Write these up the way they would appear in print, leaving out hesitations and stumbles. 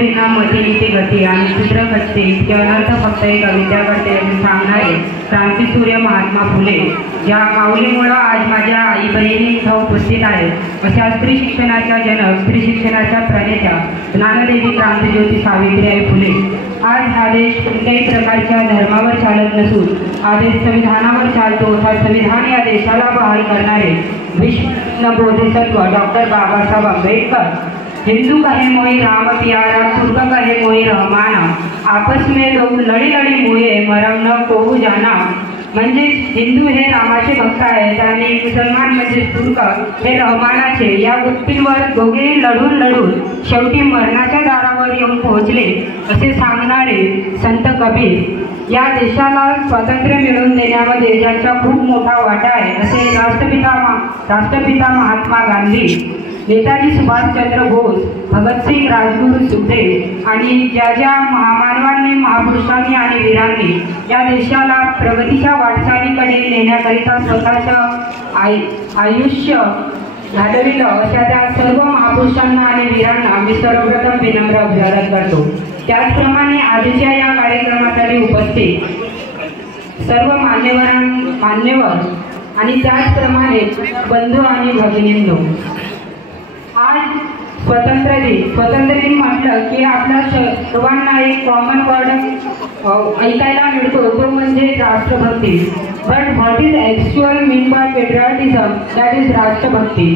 मध्ये इथे गती आणि चित्र घटते इतके अनर्थ फक्त एक अविद्या करते असे सांगणारे क्रांतीसूर्य महात्मा फुले ज्या माऊलीमुळे आज माझ्या आई बहिणी इथं उपस्थित आहेत अशा स्त्री शिक्षणाच्या जनक, स्त्री शिक्षणाच्या प्रणेत्या ज्ञानदेवी क्रांतिज्योती सावित्रीबाई फुले आज हा देश कोणत्याही प्रकारच्या धर्मावर चालत नसून हा देश संविधानावर चालतो असा संविधान या देशाला बहाल करणारे विश्व बोधिसत्व डॉक्टर बाबासाहेब आंबेडकर हिंदू कहे मोई राम प्यारा, तुर्क कहे मोई रहमाना, आपस में लोग लड़ी लड़ी मुळे मरम न कोहू जाना। म्हणजे हिंदू हे रामाचे भक्त आहेत आणि मुसलमान म्हणजे तुर्क हे रहमानाचे। या गोष्टींवर दोघेही लढून लढून शेवटी मरणाच्या दारावर येऊन पोहोचले असे सांगणारे संत कबीर या देशाला स्वातंत्र्य मिळवून देण्यामध्ये ज्यांचा खूप मोठा वाटा आहे असे राष्ट्रपिता महात्मा गांधी, नेताजी सुभाषचंद्र बोस, भगतसिंग, राजगुरू, सुखदेव आणि ज्या ज्या महामानवांनी, महापुरुषांनी आणि वीरांनी या देशाला प्रगतीच्या वाटचालीकडे नेण्याकरिता स्वतःचं आयुष्य घालविलं अशा त्या सर्व महापुरुषांना आणि वीरांना मी सर्वप्रथम विनम्र अभिवादन करतो। त्याचप्रमाणे आजच्या या कार्यक्रमासाठी उपस्थित सर्व मान्यवर आणि त्याचप्रमाणे बंधू आणि भगिनींनो, आज स्वातंत्र्य दिन म्हटलं की आपल्या सर्वांना एक कॉमन वर्ड ऐकायला मिळतो तो म्हणजे राष्ट्रभक्ती। But what is actual mean by patriotism? That is राष्ट्रभक्ती।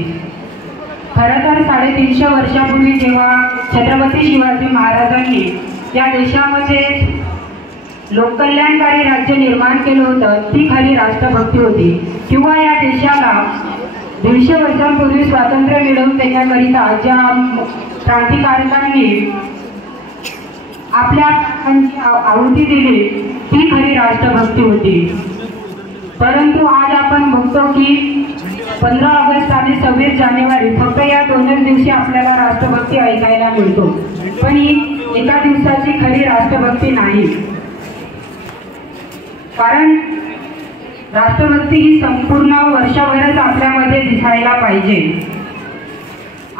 खरं तर 350 वर्षापूर्वी जेव्हा छत्रपती शिवाजी महाराजांनी या देशामध्ये लोककल्याणकारी राज्य निर्माण केलं होतं ती खरी राष्ट्रभक्ती होती। किंवा या देशाला 150 वर्षांपूर्वी स्वातंत्र्य मिळवून देण्याकरिता ज्या क्रांतिकारकांनी आपल्या आहुती दिली ती खरी राष्ट्रभक्ती होती। परंतु आज आपण बघतो की 15 ऑगस्ट आणि 26 जानेवारी फक्त या 2 दिवशी आपल्याला राष्ट्रभक्ती ऐकायला मिळतो, पण ही एका दिवसाची खरी राष्ट्रभक्ती नाही। कारण राष्ट्रभक्ती ही संपूर्ण वर्षभरच आपल्यामध्ये दिसायला पाहिजे।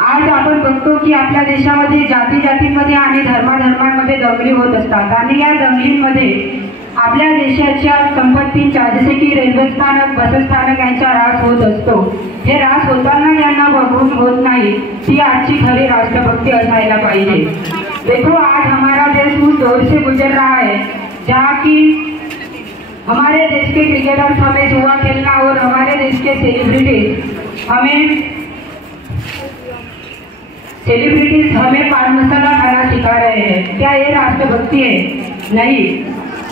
आज आपण बघतो की आपल्या देशामध्ये जातीमध्ये आणि धर्मांमध्ये दंगली होत असतात आणि या दंगलींमध्ये आपल्या देशाच्या संपत्तींच्या जसे की रेल्वे स्थानक, बसस्थानक यांचा ऱ्हास होत असतो। हे ऱ्हास होताना ज्यांना बघून होत नाही ती आजची खरी राष्ट्रभक्ती असायला पाहिजे। देखो आज हमारा देश उस दौर से गुजर रहा है जहाँ की हमारे देश के क्रिकेटर्स हमें जुआ खेलना और हमारे देश के सेलिब्रिटीज हमें पान मसाला खाना सिखा रहे हैं। क्या ये राष्ट्रभक्ति है? नहीं।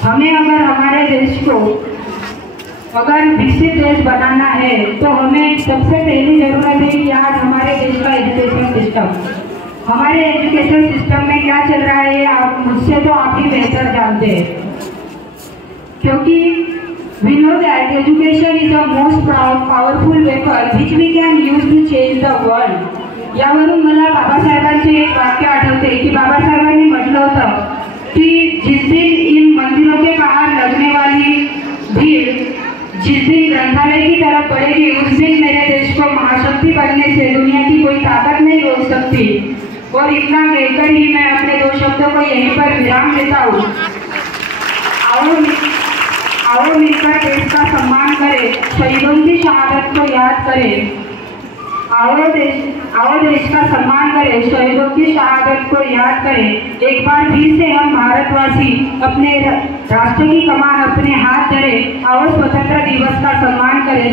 हमें अगर हमारे देश को विकसित देश बनाना है तो हमें सबसे पहली जरूरत है कि आज हमारे देश का एजुकेशन सिस्टम, हमारे एजुकेशन सिस्टम में क्या चल रहा है आप मुझसे तो आप ही बेहतर जानते हैं। क्योंकि we know that education is the most powerful weapon which we can use to change the world। यावरून मला बाबासाहेबांचे एक वाक्य आठवते की बाबासाहेबांनी म्हटलं होतं की जिस दिन इन मंदिरों के बाहर लगने वाली भीड़ जिस दिन ग्रंथालय की तरफ बढ़ेगी उस दिन मेरे देश को महाशक्ति बनने से दुनिया की कोई ताकत नहीं रोक सकती। और इतना कहकर ही मैं अपने 2 शब्दों को यहीं पर विराम देता हूँ। आओ मिलकर देश का सम्मान करें, शहीदों की शहादत को याद करें। आओ देश का सम्मान करें, शहीदों की शहादत को याद करें। एक बार फिर से हम भारतवासी अपने राष्ट्र की कमान अपने हाथ धरे। आओ स्वतंत्र दिवस का सम्मान करें।